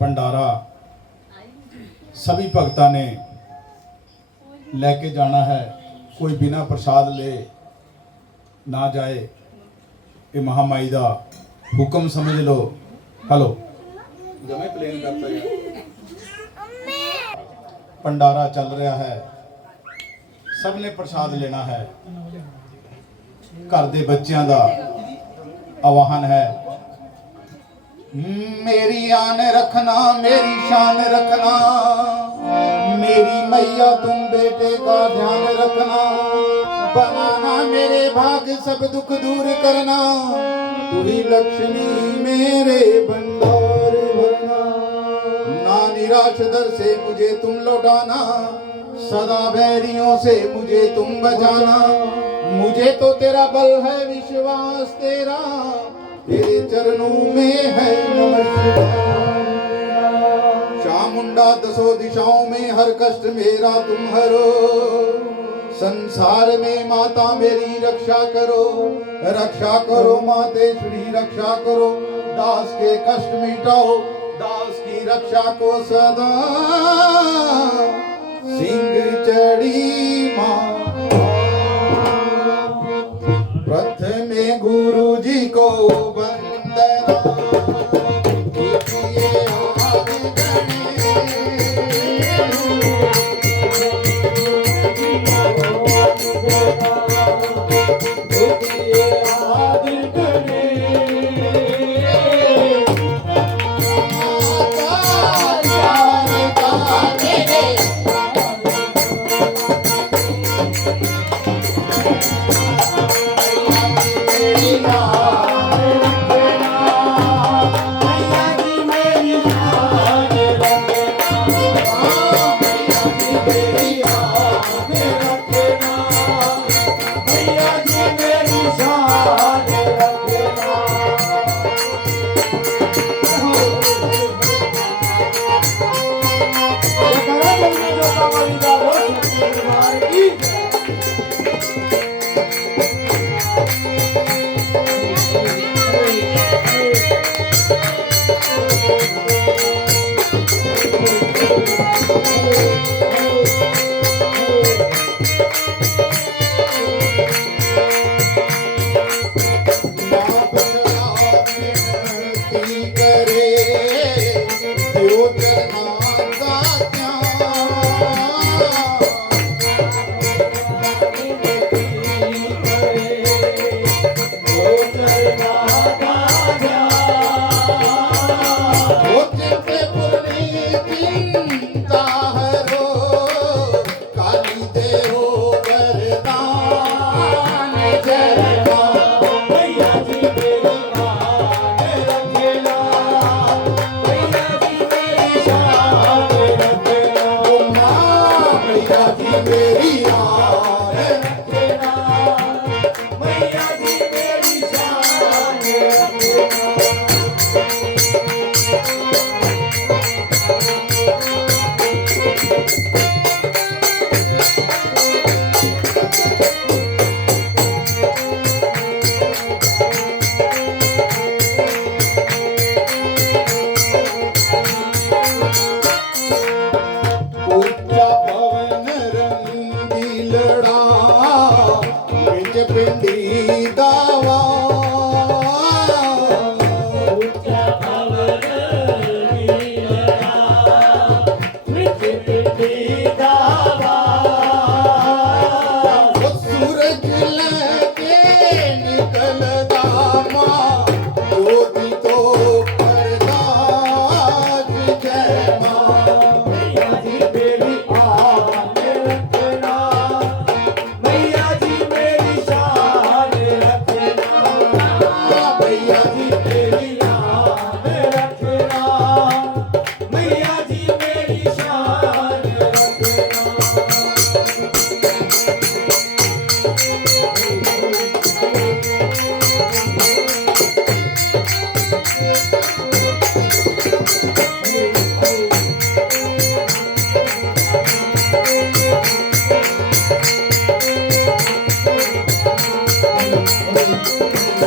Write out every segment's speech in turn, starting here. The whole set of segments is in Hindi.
भंडारा सभी भगतां ने लेके जाना है, कोई बिना प्रसाद ले ना जाए। ये महामाई का हुक्म समझ लो। हेलो जमे प्लेन करता है, भंडारा चल रहा है, सब ने प्रसाद लेना है। घर दे बच्चों का आह्वान है, मेरी आन रखना, मेरी शान रखना, मेरी मैया तुम बेटे का ध्यान रखना, बनाना मेरे भाग सब दुख दूर करना, तू ही लक्ष्मी मेरे भंडार भरना, ना निराश दर से मुझे तुम लौटाना, सदा बैरियों से मुझे तुम बचाना, मुझे तो तेरा बल है विश्वास तेरा, तेरे चरणों में है नमस्कार। चामुंडा दसों दिशाओं में हर कष्ट मेरा तुम हरो, संसार में माता मेरी रक्षा करो मातेश्वरी रक्षा करो, दास के कष्ट मिटाओ, दास की रक्षा को सदा सिंह चढ़ी माँ। प्रथमे गुरु जी को वंदना,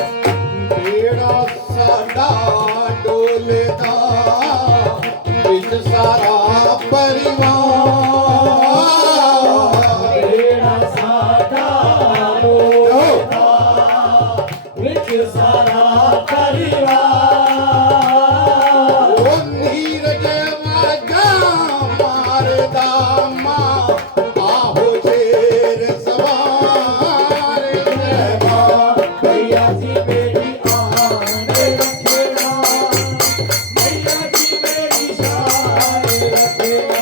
बेड़ा साडा डोलदा विच सारा परिवार बेड़ा साडा डोलदा विच सारा परिवार ओ नीरज वाजा मारदा मां आहो शेर सवार जय मां मैया जी मेरी आन रखेना मैया जी मेरी शान रखेना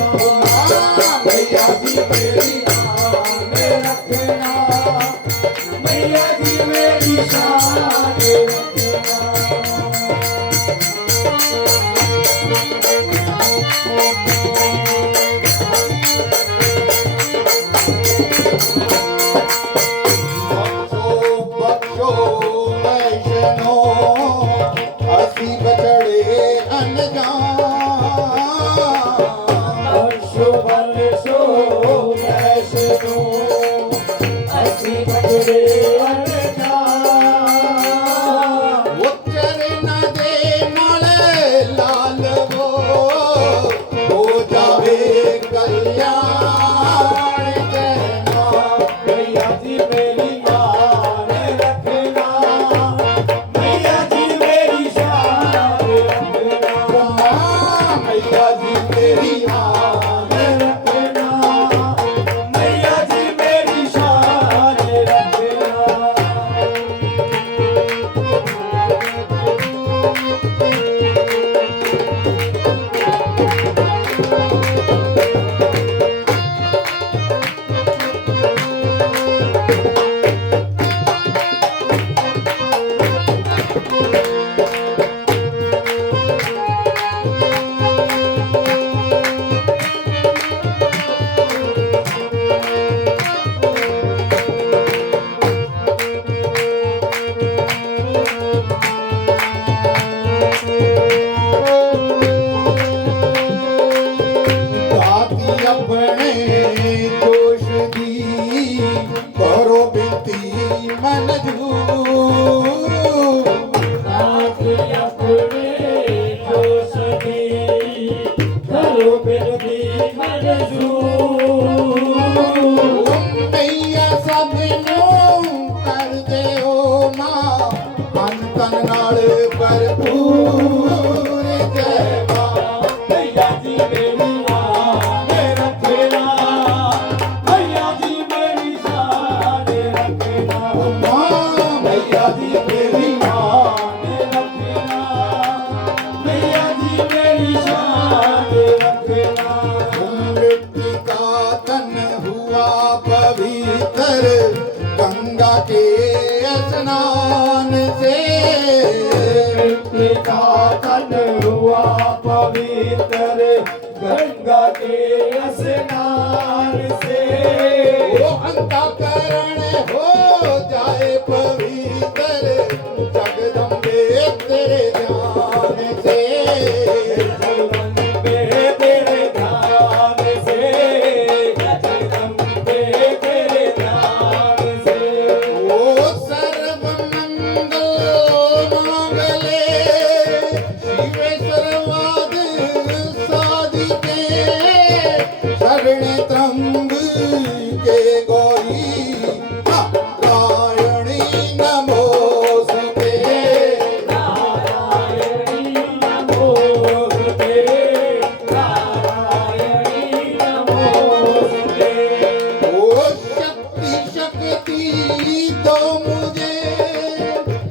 मैया जी मेरी आन रखेना मैया जी मेरी शान रखेना बख्शो बख्शो वैष्णो असी बछड़े अनजान वर्षो वर्षो वैष्णो असी बजरे अनजान वो चरण दे मले लाल वो जावे कल्याण जय मां मैया जी मेरी आन रखना मैया जी मेरी शान रखना मैया जी तेरी आन रखना मैया जी मेरी शान रखना दाती अपने दोष दी करो बिनती मन जूर आप अपने जोश दी करो बिनती मंजूर मैया सब कर दे ओ मां मन तन नाल भरपूर जय मां मैया जी मेरी आन रखना मैया जी मेरी शान रखना मां मैया जी तेरी आन रखना मैया जी मेरी शान रखना मिट्टी का तन हुआ पवित्र गंगा के स्नान से मिट्टी का तन हुआ पवित्र गंगा के स्नान से वो अंतःकरण हो जाए पवित्र जगदम्बे तेरे ध्यान से जगदम्बे तेरे ध्यान से जगदम्बे तेरे ध्यान से ओ सर्वमंगल मांगले शिवे सर्वाद साधिके शरण त्र्यंबके गौरी नारायणी नमोस्तुते नारायणी नमोस्तुते नारायणी नमोस्तुते ओ शक्ति शक्ति दो मुझे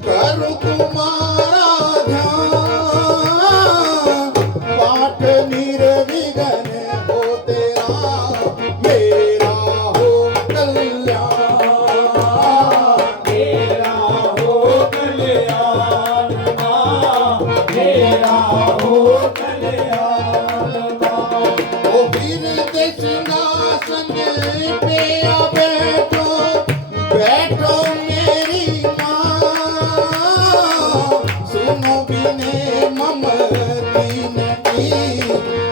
करूं तुम्हारा ध्यान पाठ निर्विघ्न हो तेरा मेरा हो कल्याण मेरा हो कल्याण मां मेरा हो कल्याण मां ओ वीर के सिंहासन पे आ बैठो बैठो मेरी माँ सुनो बिने ममती नदी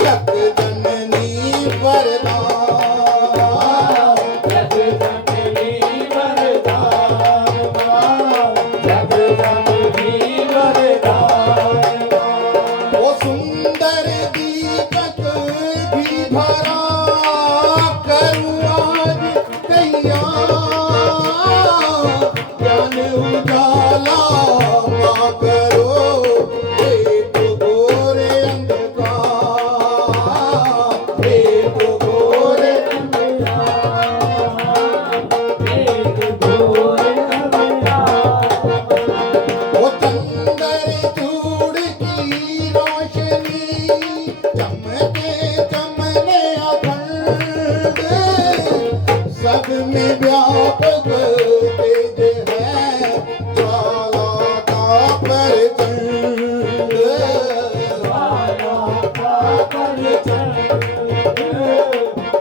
जग जननी वरदान जग जननी वरदान जग जननी वरदान वो सुंदर दीपक भी भरा करूँ आज तैयार ज्ञान उजाला ना करो एक गोरे अंधकार एक गोरे एक घोर वो चंदर चूड़ की रोशनी चमके चमने अखंड सब में व्यापक तेज है ज्वाला का प्रचंड ज्वाला का परचंड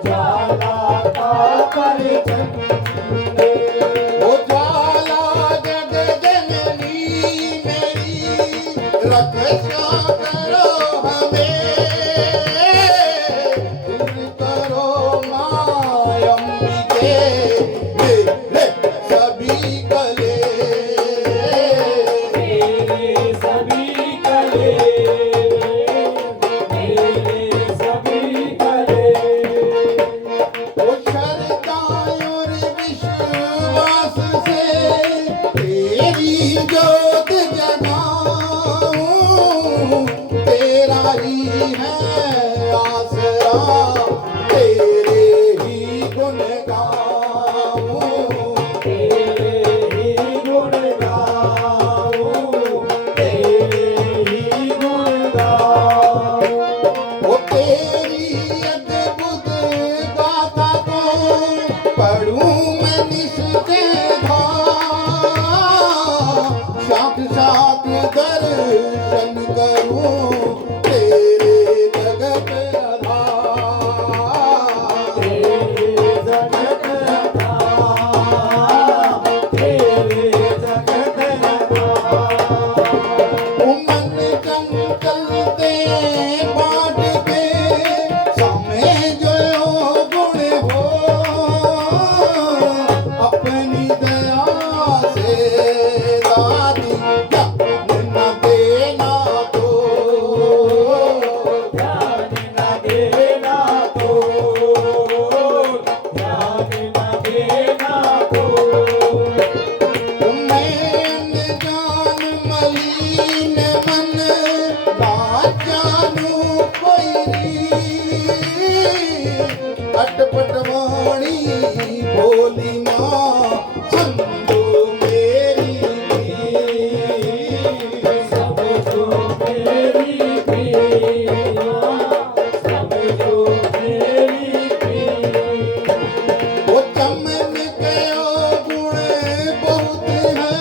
ज्वाला का परचंड वो ज्वाला जग जननी मेरी रक्षा करो हमें दूर करो माँ अम्बिके मेरे सभी कले मेरे सभी कले मेरे सभी कले वो श्रद्धा और विश्वास से तेरी जोत जगाऊं तेरा ही है आसरा तेरे ही गुण गाऊं तेरे ही गुण गाऊं तेरे ही गुण गाऊं वो तेरी अद्भुत गाथा को पढ़ूं मैं निष्ठे साक्षात दर्शन करूं तेरे जगत आधार तेरे जगत आधार तेरे जगत आधार मन चंचलते बाट पे समय जो गुण हो अपनी दया से दादी ज्ञान न देना तो ध्यान न देना तो ध्यान न देना तो मैं जान मलिन मन ना जानू कोई अटपट वाणी बोली माँ समझो मेरी सब जो मेरी प्रिया सब जो मेरी प्रिया वो चमन कयो गुण बहुत है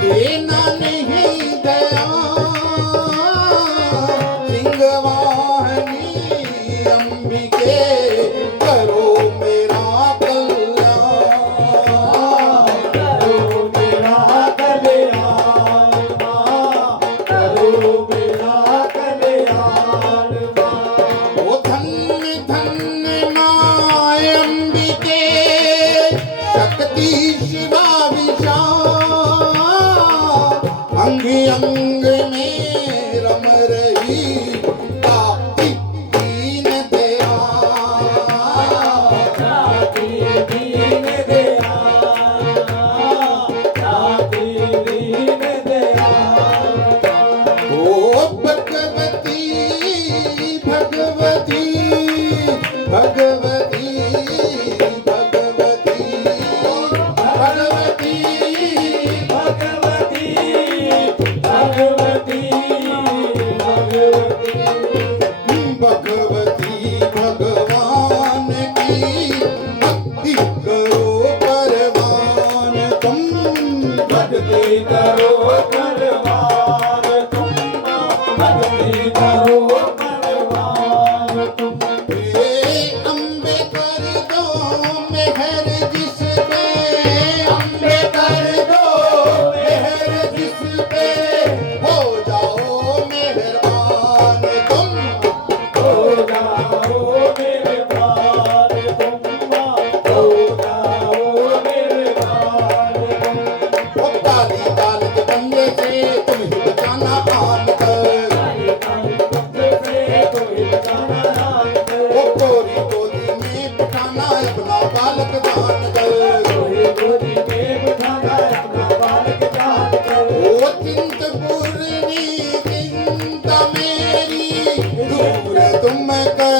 देना नहीं दया सिंहवाहिनी अंबिके करो मेरा कल्याण करो मेरा कल्याण करो मेरा कल्याण वो धन्य धन्य माय अंबिके शक्ति शिवा विशाल अंग अंग में रम रही ताकि दीन दयाल जाति दीन दयाल जाति दीन दयाल ओ भगवती भगवती भगवती भगवती भगवती भगवती भगवती भगवती भगवती भगवान की भक्ति करो परवान तुम भक्ति करो परवान तुम भक्ति करो परवान तुम हे अम्बे कर दो मेहर जिस पे अम्बे कर दो मेहर जिस पे हो जाओ चिंता मेरी दूर तुम कर